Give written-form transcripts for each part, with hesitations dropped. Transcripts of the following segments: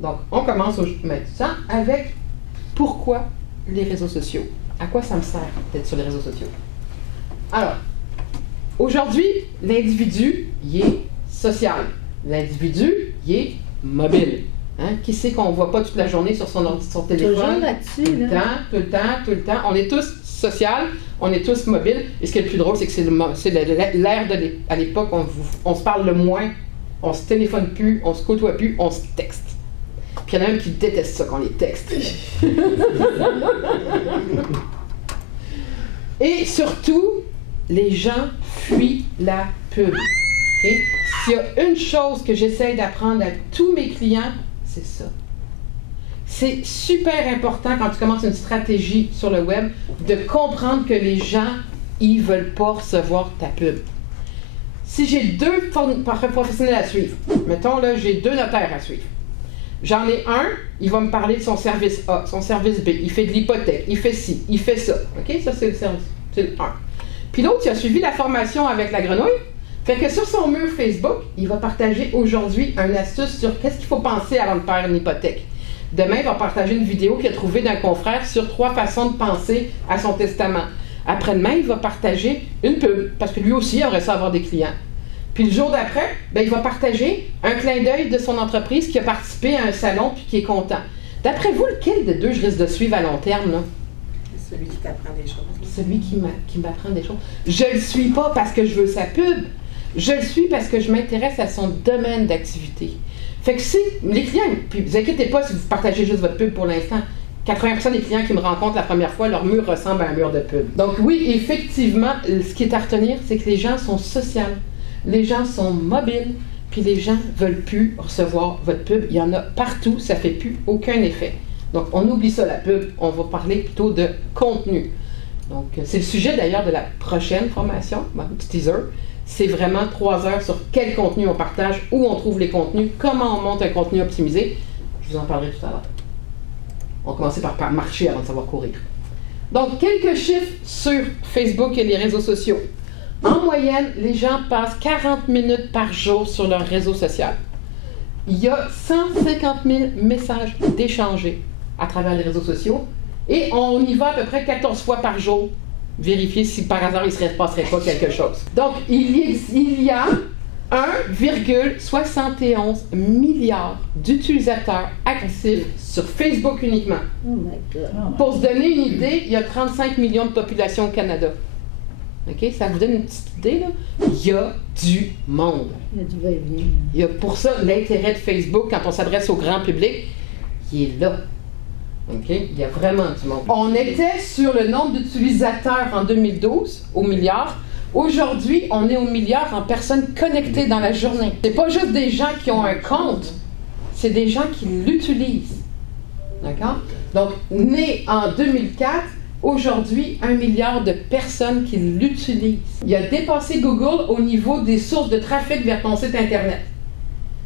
Donc, on commence maintenant avec pourquoi les réseaux sociaux. À quoi ça me sert d'être sur les réseaux sociaux? Alors, aujourd'hui, l'individu, il est social. L'individu, il est mobile. Hein? Qui sait qu'on ne voit pas toute la journée sur son téléphone? Toujours là-dessus, là. Tout le temps. On est tous social, on est tous mobiles. Et ce qui est le plus drôle, c'est que c'est l'ère à l'époque, on se parle le moins, on se téléphone plus, on se côtoie plus, on se texte. Puis il y en a même qui détestent ça, qu'on les texte. Et surtout, les gens fuient la pub. Okay? S'il y a une chose que j'essaie d'apprendre à tous mes clients, c'est ça. C'est super important quand tu commences une stratégie sur le web de comprendre que les gens, ils veulent pas recevoir ta pub. Si j'ai 2 professionnels à suivre, mettons là, j'ai 2 notaires à suivre. J'en ai un, il va me parler de son service A, son service B, il fait de l'hypothèque, il fait ci, il fait ça. OK? Ça, c'est le service. C'est le 1. Puis l'autre, il a suivi la formation avec la grenouille. Fait que sur son mur Facebook, il va partager aujourd'hui une astuce sur qu'est-ce qu'il faut penser avant de faire une hypothèque. Demain, il va partager une vidéo qu'il a trouvée d'un confrère sur 3 façons de penser à son testament. Après-demain, il va partager une pub, parce que lui aussi, il aimerait ça avoir des clients. Puis le jour d'après, ben, il va partager un clin d'œil de son entreprise qui a participé à un salon puis qui est content. D'après vous, lequel des deux je risque de suivre à long terme, là? Celui qui t'apprend des choses. Celui qui m'apprend des choses. Je le suis pas parce que je veux sa pub. Je le suis parce que je m'intéresse à son domaine d'activité. Fait que si les clients, puis vous inquiétez pas si vous partagez juste votre pub pour l'instant, 80% des clients qui me rencontrent la première fois, leur mur ressemble à un mur de pub. Donc oui, effectivement, ce qui est à retenir, c'est que les gens sont sociaux. Les gens sont mobiles, puis les gens ne veulent plus recevoir votre pub. Il y en a partout, ça ne fait plus aucun effet. Donc, on oublie ça, la pub. On va parler plutôt de contenu. Donc, c'est le sujet d'ailleurs de la prochaine formation, mon petit teaser. C'est vraiment 3 heures sur quel contenu on partage, où on trouve les contenus, comment on monte un contenu optimisé. Je vous en parlerai tout à l'heure. On va commencer par marcher avant de savoir courir. Donc, quelques chiffres sur Facebook et les réseaux sociaux. En moyenne, les gens passent 40 minutes par jour sur leur réseau social. Il y a 150 000 messages d'échangés à travers les réseaux sociaux et on y va à peu près 14 fois par jour, vérifier si par hasard il ne se passerait pas quelque chose. Donc, il y a 1,71 milliard d'utilisateurs actifs sur Facebook uniquement. Oh my God. Pour se donner une idée, il y a 35 millions de population au Canada. OK? Ça vous donne une petite idée, là? Il y a du monde. Il y a du va-et-vient. Il y a pour ça l'intérêt de Facebook, quand on s'adresse au grand public, il est là. OK? Il y a vraiment du monde. On était sur le nombre d'utilisateurs en 2012, au milliard. Aujourd'hui, on est au milliard en personnes connectées dans la journée. C'est pas juste des gens qui ont un compte, c'est des gens qui l'utilisent. D'accord? Donc, né en 2004, aujourd'hui, 1 milliard de personnes qui l'utilisent. Il a dépassé Google au niveau des sources de trafic vers ton site Internet.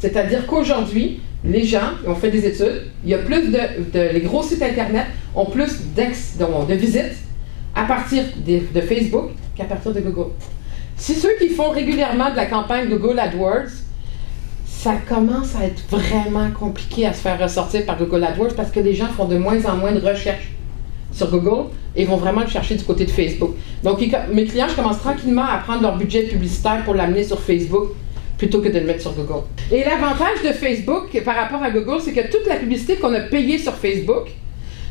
C'est-à-dire qu'aujourd'hui, les gens ont fait des études, il y a plus les gros sites Internet ont plus de visites à partir de Facebook qu'à partir de Google. Si ceux qui font régulièrement de la campagne Google AdWords, ça commence à être vraiment compliqué à se faire ressortir par Google AdWords parce que les gens font de moins en moins de recherches sur Google et vont vraiment le chercher du côté de Facebook. Donc, mes clients, je commence tranquillement à prendre leur budget publicitaire pour l'amener sur Facebook plutôt que de le mettre sur Google. Et l'avantage de Facebook par rapport à Google, c'est que toute la publicité qu'on a payée sur Facebook,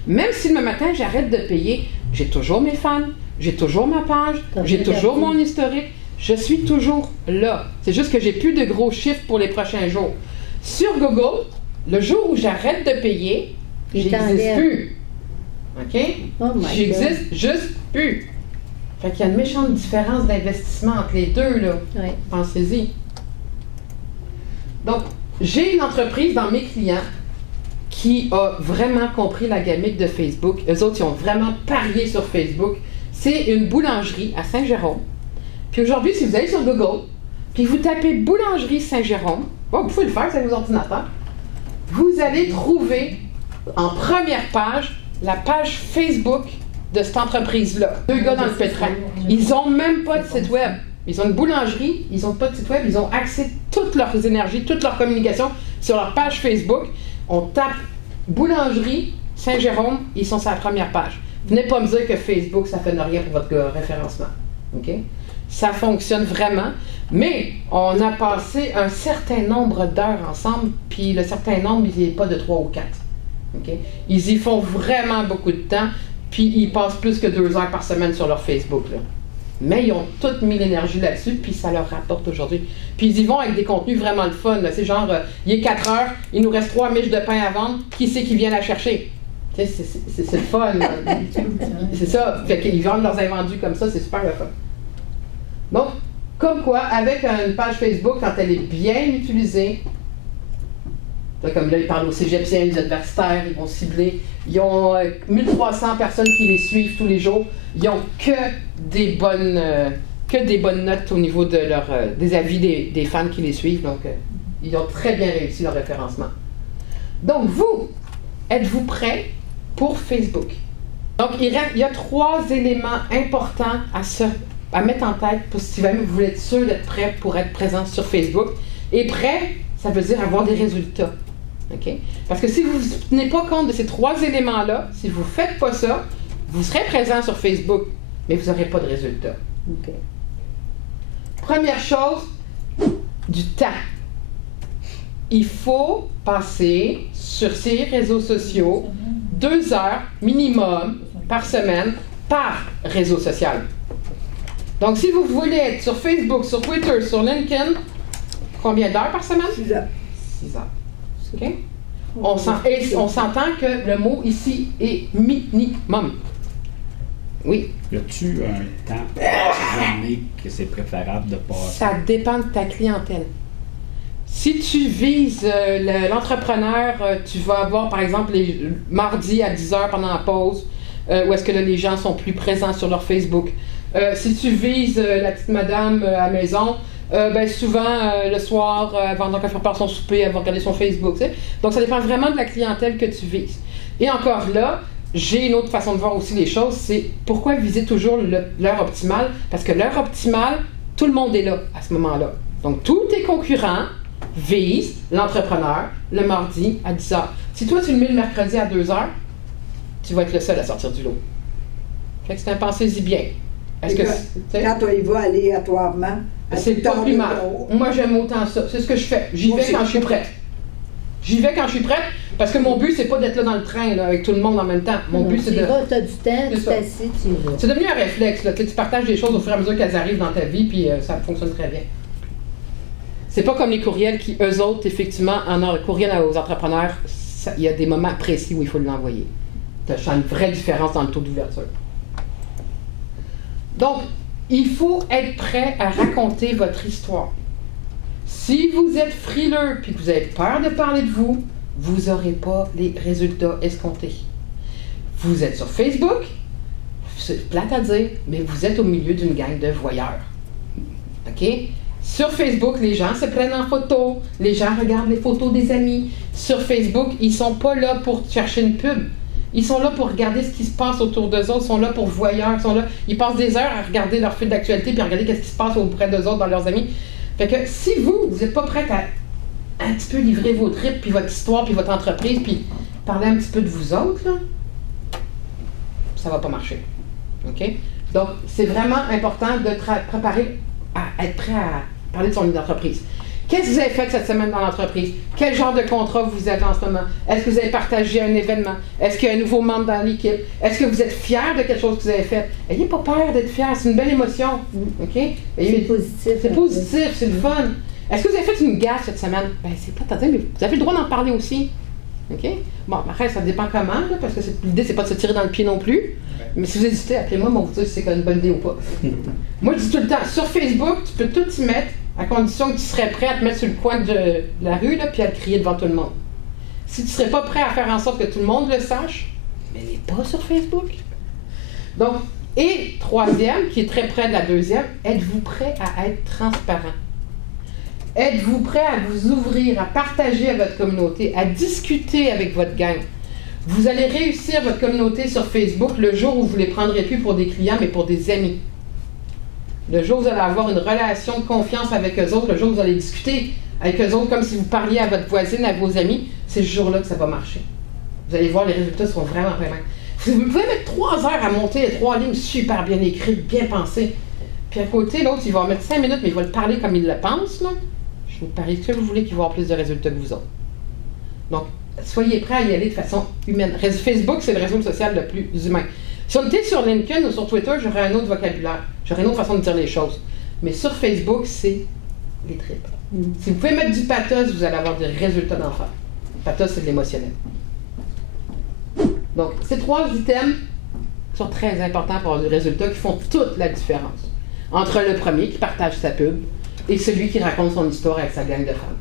même si le matin j'arrête de payer, j'ai toujours mes fans, j'ai toujours ma page, j'ai toujours mon historique, je suis toujours là. C'est juste que j'ai plus de gros chiffres pour les prochains jours. Sur Google, le jour où j'arrête de payer, j'existe plus. OK? Oh J'existe juste plus. Fait qu'il y a une méchante différence d'investissement entre les deux, là. Oui. Pensez-y. Donc, j'ai une entreprise dans mes clients qui a vraiment compris la gamique de Facebook. Eux autres, ils ont vraiment parié sur Facebook. C'est une boulangerie à Saint-Jérôme. Puis aujourd'hui, si vous allez sur Google, puis vous tapez boulangerie Saint-Jérôme, bon, vous pouvez le faire, c'est vos ordinateurs, vous allez trouver en première page la page Facebook de cette entreprise-là. 2 gars dans le pétrin. Ils n'ont même pas de site web. Ils ont une boulangerie, ils n'ont pas de site web, ils ont accès toutes leurs énergies, toute leur communication sur leur page Facebook. On tape boulangerie Saint-Jérôme, ils sont sur la première page. Venez pas me dire que Facebook, ça fait rien pour votre référencement. OK? Ça fonctionne vraiment, mais on a passé un certain nombre d'heures ensemble, puis le certain nombre, il n'est pas de 3 ou 4. OK? Ils y font vraiment beaucoup de temps, puis ils passent plus que 2 heures par semaine sur leur Facebook, là. Mais ils ont toutes mis l'énergie là-dessus, puis ça leur rapporte aujourd'hui. Puis ils y vont avec des contenus vraiment le fun. C'est genre, il est 4 heures, il nous reste 3 miches de pain à vendre, qui c'est qui vient la chercher? C'est le fun. C'est ça. Fait qu'ils vendent leurs invendus comme ça, c'est super le fun. Donc, comme quoi, avec une page Facebook, quand elle est bien utilisée, comme là, ils parlent aux cégeptiens, les universitaires, ils vont cibler. Ils ont 1300 personnes qui les suivent tous les jours. Ils n'ont que des bonnes notes au niveau de des avis des fans qui les suivent. Donc, ils ont très bien réussi leur référencement. Donc, vous, êtes-vous prêts pour Facebook? Donc, il y a 3 éléments importants à mettre en tête pour si vous voulez être sûr d'être prêt pour être présent sur Facebook. Et prêt, ça veut dire avoir des résultats. Okay? Parce que si vous ne tenez pas compte de ces 3 éléments-là, si vous ne faites pas ça, vous serez présent sur Facebook, mais vous n'aurez pas de résultats. Okay. Première chose, du temps. Il faut passer sur ces réseaux sociaux 2 heures minimum par semaine par réseau social. Donc, si vous voulez être sur Facebook, sur Twitter, sur LinkedIn, combien d'heures par semaine? 6 heures. 6 heures. OK? On s'entend que le mot ici est minimum. Oui. Y a-tu un temps donné que c'est préférable de passer? Ça dépend de ta clientèle. Si tu vises l'entrepreneur, tu vas avoir, par exemple, les mardis à 10 heures pendant la pause, où est-ce que là, les gens sont plus présents sur leur Facebook. Si tu vises la petite madame à la maison, ben souvent, le soir, pendant qu'elle prépare son souper, elle va regarder son Facebook. Tu sais? Donc, ça dépend vraiment de la clientèle que tu vises. Et encore là, j'ai une autre façon de voir aussi les choses, c'est pourquoi viser toujours l'heure optimale? Parce que l'heure optimale, tout le monde est là à ce moment-là. Donc, tous tes concurrents visent l'entrepreneur le mardi à 10 h. Si toi, tu le mets le mercredi à 2 h, tu vas être le seul à sortir du lot. Fait que c'est un pensez-y bien. Est-ce que quand on y va aléatoirement, c'est pas plus mal. Moi, j'aime autant ça. C'est ce que je fais. J'y vais quand je suis prête. J'y vais quand je suis prête, parce que mon but, c'est pas d'être là dans le train là, avec tout le monde en même temps. Mon but, c'est de... Tu as du temps, tu t'assieds, tu y vas. C'est devenu un réflexe. Là. Tu partages des choses au fur et à mesure qu'elles arrivent dans ta vie, puis ça fonctionne très bien. C'est pas comme les courriels qui, eux autres, effectivement, en courriel aux entrepreneurs, il y a des moments précis où il faut l'envoyer. Tu as une vraie différence dans le taux d'ouverture. Donc, il faut être prêt à raconter votre histoire. Si vous êtes frileux et que vous avez peur de parler de vous, vous n'aurez pas les résultats escomptés. Vous êtes sur Facebook, c'est plate à dire, mais vous êtes au milieu d'une gang de voyeurs. OK? Sur Facebook, les gens se prennent en photo, les gens regardent les photos des amis. Sur Facebook, ils ne sont pas là pour chercher une pub. Ils sont là pour regarder ce qui se passe autour d'eux autres, ils sont là pour voyeurs, ils passent des heures à regarder leur fil d'actualité puis à regarder ce qui se passe auprès d'eux autres dans leurs amis. Fait que si vous n'êtes pas prête à un petit peu livrer vos tripes, puis votre histoire, puis votre entreprise, puis parler un petit peu de vous autres, là, ça va pas marcher. OK? Donc, c'est vraiment important de préparer à être prêt à parler de son entreprise. Qu'est-ce que vous avez fait cette semaine dans l'entreprise? Quel genre de contrat vous avez en ce moment? Est-ce que vous avez partagé un événement? Est-ce qu'il y a un nouveau membre dans l'équipe? Est-ce que vous êtes fier de quelque chose que vous avez fait? N'ayez pas peur d'être fier, c'est une belle émotion. OK? C'est positif. C'est positif, c'est le fun. Est-ce que vous avez fait une gaffe cette semaine? Ben, c'est pas à dire, mais vous avez le droit d'en parler aussi. OK? Bon, après, ça dépend comment, là, parce que l'idée, c'est pas de se tirer dans le pied non plus. Mais si vous hésitez, appelez-moi, on vous dire si c'est une bonne idée ou pas. Moi, je dis tout le temps, sur Facebook, tu peux tout y mettre, à condition que tu serais prêt à te mettre sur le coin de la rue, là, puis à te crier devant tout le monde. Si tu ne serais pas prêt à faire en sorte que tout le monde le sache, mais n'est pas sur Facebook. Donc, et troisième, qui est très près de la deuxième, êtes-vous prêt à être transparent? Êtes-vous prêt à vous ouvrir, à partager avec votre communauté, à discuter avec votre gang? Vous allez réussir votre communauté sur Facebook le jour où vous ne les prendrez plus pour des clients, mais pour des amis. Le jour où vous allez avoir une relation de confiance avec eux autres, le jour où vous allez discuter avec eux autres comme si vous parliez à votre voisine, à vos amis, c'est ce jour-là que ça va marcher. Vous allez voir, les résultats seront vraiment. Vous pouvez mettre 3 heures à monter 3 lignes super bien écrites, bien pensées. Puis à côté, l'autre, il va mettre 5 minutes, mais il va le parler comme il le pense, là. Je vous parie que vous voulez qu'il va avoir plus de résultats que vous autres. Donc, soyez prêts à y aller de façon humaine. Facebook, c'est le réseau social le plus humain. Si on était sur LinkedIn ou sur Twitter, j'aurais un autre vocabulaire. J'aurais une autre façon de dire les choses. Mais sur Facebook, c'est les tripes. Si vous pouvez mettre du pathos, vous allez avoir des résultats d'enfer. Pathos, c'est de l'émotionnel. Donc, ces 3 items sont très importants pour avoir des résultats qui font toute la différence entre le premier qui partage sa pub et celui qui raconte son histoire avec sa gang de femmes.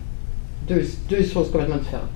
Deux choses complètement différentes.